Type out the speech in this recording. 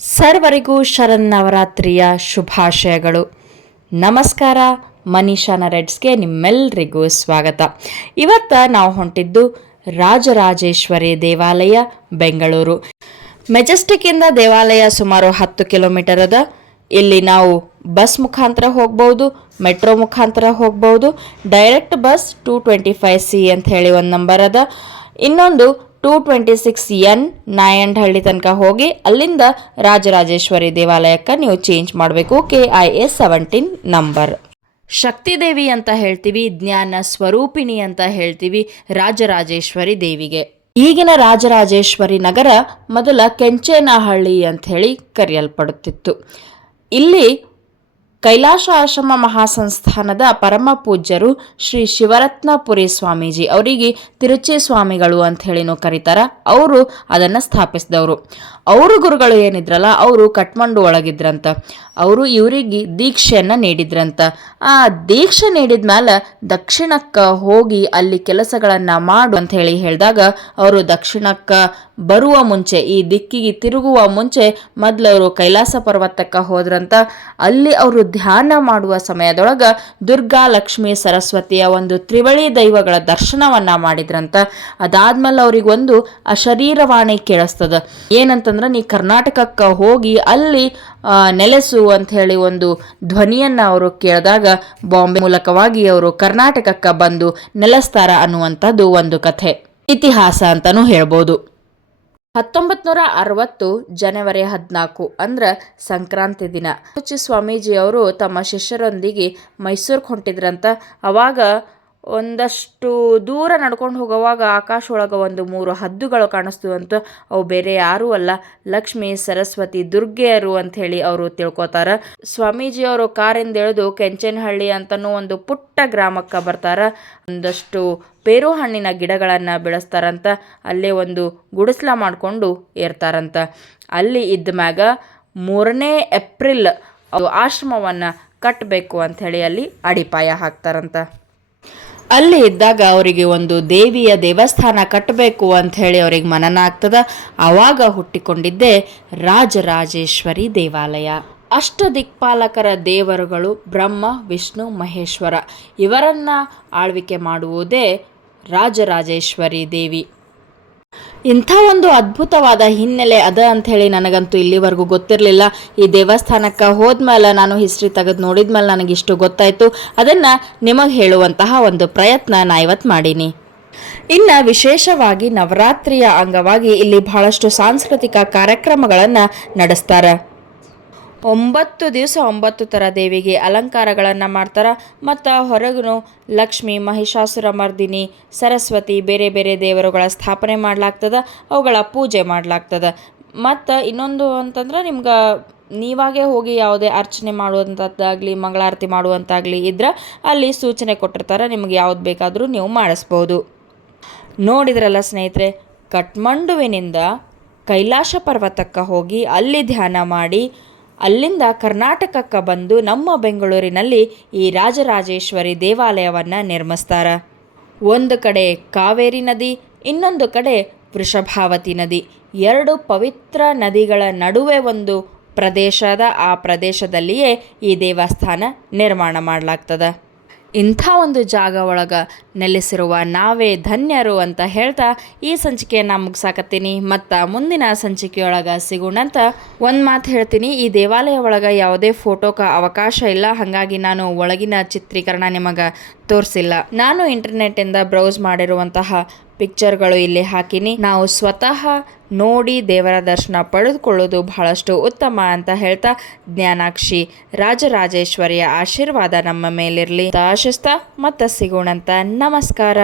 ಸರ್ವರಿಗೂ ಶರನ್ನವರಾತ್ರಿಯ ಶುಭಾಶಯಗಳು. ನಮಸ್ಕಾರ. ಮನೀಷಾನ ರೆಡ್ಸ್ಗೆ ನಿಮ್ಮೆಲ್ಲರಿಗೂ ಸ್ವಾಗತ. ಇವತ್ತು ನಾವು ಹೊಂಟಿದ್ದು ರಾಜರಾಜೇಶ್ವರಿ ದೇವಾಲಯ, ಬೆಂಗಳೂರು. ಮೆಜೆಸ್ಟಿಕ್ಕಿಂದ ದೇವಾಲಯ ಸುಮಾರು 10 ಕಿಲೋಮೀಟರ್ ಅದ. ಇಲ್ಲಿ ನಾವು ಬಸ್ ಮುಖಾಂತರ ಹೋಗ್ಬೋದು, ಮೆಟ್ರೋ ಮುಖಾಂತರ ಹೋಗ್ಬೋದು. ಡೈರೆಕ್ಟ್ ಬಸ್ 225C ಅಂತ ಹೇಳಿ ಒಂದು ನಂಬರ್ ಅದ. ಇನ್ನೊಂದು 226N ನಾಯಂಡಹಳ್ಳಿ ತನಕ ಹೋಗಿ ಅಲ್ಲಿಂದ ರಾಜರಾಜೇಶ್ವರಿ ದೇವಾಲಯಕ್ಕೆ ನೀವು ಚೇಂಜ್ ಮಾಡಬೇಕು. KIA 17 number. ಶಕ್ತಿದೇವಿ ಅಂತ ಹೇಳ್ತೀವಿ, ಜ್ಞಾನ ಸ್ವರೂಪಿಣಿ ಅಂತ ಹೇಳ್ತೀವಿ ರಾಜರಾಜೇಶ್ವರಿ ದೇವಿಗೆ. ಈಗಿನ ರಾಜರಾಜೇಶ್ವರಿ ನಗರ ಮೊದಲ ಕೆಂಚೇನಹಳ್ಳಿ ಅಂತ ಹೇಳಿ ಕರೆಯಲ್ಪಡುತ್ತಿತ್ತು. ಇಲ್ಲಿ ಕೈಲಾಸ ಆಶ್ರಮ ಮಹಾಸಂಸ್ಥಾನದ ಪರಮ ಪೂಜ್ಯರು ಶ್ರೀ ಶಿವರತ್ನಪುರಿ ಸ್ವಾಮೀಜಿ, ಅವರಿಗೆ ತಿರುಚಿ ಸ್ವಾಮಿಗಳು ಅಂತ ಹೇಳಿನೂ ಕರೀತಾರ. ಅವರು ಅದನ್ನು ಸ್ಥಾಪಿಸಿದವರು. ಅವರು ಗುರುಗಳು ಏನಿದ್ರಲ್ಲ, ಅವರು ಕಠ್ಮಂಡು ಒಳಗಿದ್ರಂತ. ಅವರು ಇವರಿಗೆ ದೀಕ್ಷೆಯನ್ನು ನೀಡಿದ್ರಂತ. ಆ ದೀಕ್ಷೆ ನೀಡಿದ ಮೇಲೆ ದಕ್ಷಿಣಕ್ಕೆ ಹೋಗಿ ಅಲ್ಲಿ ಕೆಲಸಗಳನ್ನು ಮಾಡು ಅಂತ ಹೇಳಿ ಹೇಳಿದಾಗ ಅವರು ದಕ್ಷಿಣಕ್ಕೆ ಬರುವ ಮುಂಚೆ, ಈ ದಿಕ್ಕಿಗೆ ತಿರುಗುವ ಮುಂಚೆ ಮೊದಲವರು ಕೈಲಾಸ ಪರ್ವತಕ್ಕೆ ಹೋದ್ರಂತ. ಅಲ್ಲಿ ಅವರು ಧ್ಯಾನ ಮಾಡುವ ಸಮಯದೊಳಗೆ ದುರ್ಗಾ, ಲಕ್ಷ್ಮೀ, ಸರಸ್ವತಿಯ ಒಂದು ತ್ರಿವಳಿ ದೈವಗಳ ದರ್ಶನವನ್ನ ಮಾಡಿದ್ರಂತ. ಅದಾದ್ಮೇಲೆ ಅವ್ರಿಗೊಂದು ಅಶರೀರವಾಣಿ ಕೇಳಿಸ್ತದ. ಏನಂತಂದ್ರೆ, ನೀ ಕರ್ನಾಟಕಕ್ಕೆ ಹೋಗಿ ಅಲ್ಲಿ ನೆಲೆಸು ಅಂತ ಹೇಳಿ ಒಂದು ಧ್ವನಿಯನ್ನ ಅವರು ಕೇಳಿದಾಗ ಬಾಂಬೆ ಮೂಲಕವಾಗಿ ಅವರು ಕರ್ನಾಟಕಕ್ಕೆ ಬಂದು ನೆಲೆಸ್ತಾರ ಅನ್ನುವಂಥದ್ದು ಒಂದು ಕಥೆ, ಇತಿಹಾಸ ಅಂತಾನೂ ಹೇಳ್ಬೋದು. 1960 ಜನವರಿ 14 ಅಂದ್ರೆ ಸಂಕ್ರಾಂತಿ ದಿನ ತಿರುಚಿ ಸ್ವಾಮೀಜಿ ಅವರು ತಮ್ಮ ಶಿಷ್ಯರೊಂದಿಗೆ ಮೈಸೂರಿಗೆ ಹೊಂಟಿದ್ರಂತ. ಅವಾಗ ಒಂದಷ್ಟು ದೂರ ನಡ್ಕೊಂಡು ಹೋಗುವಾಗ ಆಕಾಶ ಒಳಗೆ ಒಂದು 3 ಹದ್ದುಗಳು ಕಾಣಿಸ್ತು. ಅವು ಬೇರೆ ಯಾರೂ ಅಲ್ಲ, ಲಕ್ಷ್ಮೀ, ಸರಸ್ವತಿ, ದುರ್ಗೆಯರು ಅಂತ ಹೇಳಿ ಅವರು ತಿಳ್ಕೊತಾರ. ಸ್ವಾಮೀಜಿಯವರು ಕಾರಿಂದ ಇಳಿದು ಕೆಂಚೇನಹಳ್ಳಿ ಅಂತನೂ ಒಂದು ಪುಟ್ಟ ಗ್ರಾಮಕ್ಕೆ ಬರ್ತಾರ. ಒಂದಷ್ಟು ಪೇರು ಹಣ್ಣಿನ ಗಿಡಗಳನ್ನು ಬೆಳೆಸ್ತಾರಂತ. ಅಲ್ಲೇ ಒಂದು ಗುಡಿಸ್ಲ ಮಾಡಿಕೊಂಡು ಇರ್ತಾರಂತ. ಅಲ್ಲಿ ಇದ್ದ ಮ್ಯಾಗ 3ನೇ ಏಪ್ರಿಲ್ ಆಶ್ರಮವನ್ನು ಕಟ್ಟಬೇಕು ಅಂಥೇಳಿ ಅಲ್ಲಿ ಅಡಿಪಾಯ ಹಾಕ್ತಾರಂತ. ಅಲ್ಲಿ ಇದ್ದಾಗ ಅವರಿಗೆ ಒಂದು ದೇವಿಯ ದೇವಸ್ಥಾನ ಕಟ್ಟಬೇಕು ಅಂತ ಹೇಳಿ ಅವ್ರಿಗೆ ಮನನ ಆಗ್ತದ. ಆವಾಗ ಹುಟ್ಟಿಕೊಂಡಿದ್ದೇ ರಾಜರಾಜೇಶ್ವರಿ ದೇವಾಲಯ. ಅಷ್ಟದಿಕ್ಪಾಲಕರ ದೇವರುಗಳು ಬ್ರಹ್ಮ, ವಿಷ್ಣು, ಮಹೇಶ್ವರ ಇವರನ್ನ ಆಳ್ವಿಕೆ ಮಾಡುವುದೇ ರಾಜರಾಜೇಶ್ವರಿ ದೇವಿ. ಇಂಥ ಒಂದು ಅದ್ಭುತವಾದ ಹಿನ್ನೆಲೆ ಅದ ಅಂಥೇಳಿ ನನಗಂತೂ ಇಲ್ಲಿವರೆಗೂ ಗೊತ್ತಿರಲಿಲ್ಲ. ಈ ದೇವಸ್ಥಾನಕ್ಕೆ ಹೋದ್ಮೇಲೆ ನಾನು ಹಿಸ್ಟ್ರಿ ತೆಗೆದು ನೋಡಿದ್ಮೇಲೆ ನನಗಿಷ್ಟು ಗೊತ್ತಾಯಿತು. ಅದನ್ನು ನಿಮಗೆ ಹೇಳುವಂತಹ ಒಂದು ಪ್ರಯತ್ನ ನಾ ಇವತ್ತು ಮಾಡೀನಿ. ಇನ್ನು ವಿಶೇಷವಾಗಿ ನವರಾತ್ರಿಯ ಅಂಗವಾಗಿ ಇಲ್ಲಿ ಬಹಳಷ್ಟು ಸಾಂಸ್ಕೃತಿಕ ಕಾರ್ಯಕ್ರಮಗಳನ್ನು ನಡೆಸ್ತಾರೆ. 9 ದಿವಸ 9 ಥರ ದೇವಿಗೆ ಅಲಂಕಾರಗಳನ್ನು ಮಾಡ್ತಾರೆ. ಮತ್ತು ಹೊರಗೂ ಲಕ್ಷ್ಮಿ, ಮಹಿಷಾಸುರ ಮರ್ದಿನಿ, ಸರಸ್ವತಿ, ಬೇರೆ ಬೇರೆ ದೇವರುಗಳ ಸ್ಥಾಪನೆ ಮಾಡಲಾಗ್ತದೆ, ಅವುಗಳ ಪೂಜೆ ಮಾಡಲಾಗ್ತದೆ. ಮತ್ತು ಇನ್ನೊಂದು ಅಂತಂದ್ರೆ, ನಿಮ್ಗೆ ನೀವಾಗೇ ಹೋಗಿ ಯಾವುದೇ ಅರ್ಚನೆ ಮಾಡುವಂಥದ್ದಾಗಲಿ, ಮಂಗಳಾರತಿ ಮಾಡುವಂತಾಗಲಿ ಇದ್ರೆ ಅಲ್ಲಿ ಸೂಚನೆ ಕೊಟ್ಟಿರ್ತಾರೆ. ನಿಮ್ಗೆ ಯಾವ್ದು ಬೇಕಾದರೂ ನೀವು ಮಾಡಿಸ್ಬೋದು. ನೋಡಿದ್ರಲ್ಲ ಸ್ನೇಹಿತರೆ, ಕಠ್ಮಂಡುವಿನಿಂದ ಕೈಲಾಸ ಪರ್ವತಕ್ಕೆ ಹೋಗಿ ಅಲ್ಲಿ ಧ್ಯಾನ ಮಾಡಿ ಅಲ್ಲಿಂದ ಕರ್ನಾಟಕಕ್ಕೆ ಬಂದು ನಮ್ಮ ಬೆಂಗಳೂರಿನಲ್ಲಿ ಈ ರಾಜರಾಜೇಶ್ವರಿ ದೇವಾಲಯವನ್ನು ನಿರ್ಮಿಸ್ತಾರೆ. ಒಂದು ಕಡೆ ಕಾವೇರಿ ನದಿ, ಇನ್ನೊಂದು ಕಡೆ ವೃಷಭಾವತಿ ನದಿ, 2 ಪವಿತ್ರ ನದಿಗಳ ನಡುವೆ ಒಂದು ಪ್ರದೇಶದ, ಆ ಪ್ರದೇಶದಲ್ಲಿಯೇ ಈ ದೇವಸ್ಥಾನ ನಿರ್ಮಾಣ ಮಾಡಲಾಗ್ತದೆ. ಇಂಥ ಒಂದು ಜಾಗ ಒಳಗೆ ನೆಲೆಸಿರುವ ನಾವೇ ಧನ್ಯರು ಅಂತ ಹೇಳ್ತಾ ಈ ಸಂಚಿಕೆಯನ್ನು ಮುಗಿಸಾಕತ್ತೀನಿ. ಮತ್ತು ಮುಂದಿನ ಸಂಚಿಕೆಯೊಳಗೆ ಸಿಗೋಣಂತ ಒಂದು ಮಾತು ಹೇಳ್ತೀನಿ. ಈ ದೇವಾಲಯ ಒಳಗೆ ಯಾವುದೇ ಫೋಟೋಕ್ಕೆ ಅವಕಾಶ ಇಲ್ಲ, ಹಾಗಾಗಿ ನಾನು ಒಳಗಿನ ಚಿತ್ರೀಕರಣ ನಿಮಗೆ ತೋರಿಸಿಲ್ಲ. ನಾನು ಇಂಟರ್ನೆಟ್ಟಿಂದ ಬ್ರೌಸ್ ಮಾಡಿರುವಂತಹ ಪಿಕ್ಚರ್ಗಳು ಇಲ್ಲಿ ಹಾಕಿನಿ. ನಾವು ಸ್ವತಃ ನೋಡಿ ದೇವರ ದರ್ಶನ ಪಡೆದುಕೊಳ್ಳೋದು ಬಹಳಷ್ಟು ಉತ್ತಮ ಅಂತ ಹೇಳ್ತಾ, ಜ್ಞಾನಾಕ್ಷಿ ರಾಜರಾಜೇಶ್ವರಿಯ ಆಶೀರ್ವಾದ ನಮ್ಮ ಮೇಲಿರಲಿ ಆಶಿಸ್ತಾ ಮತ್ತೆ ಸಿಗೋಣಂತ. ನಮಸ್ಕಾರ.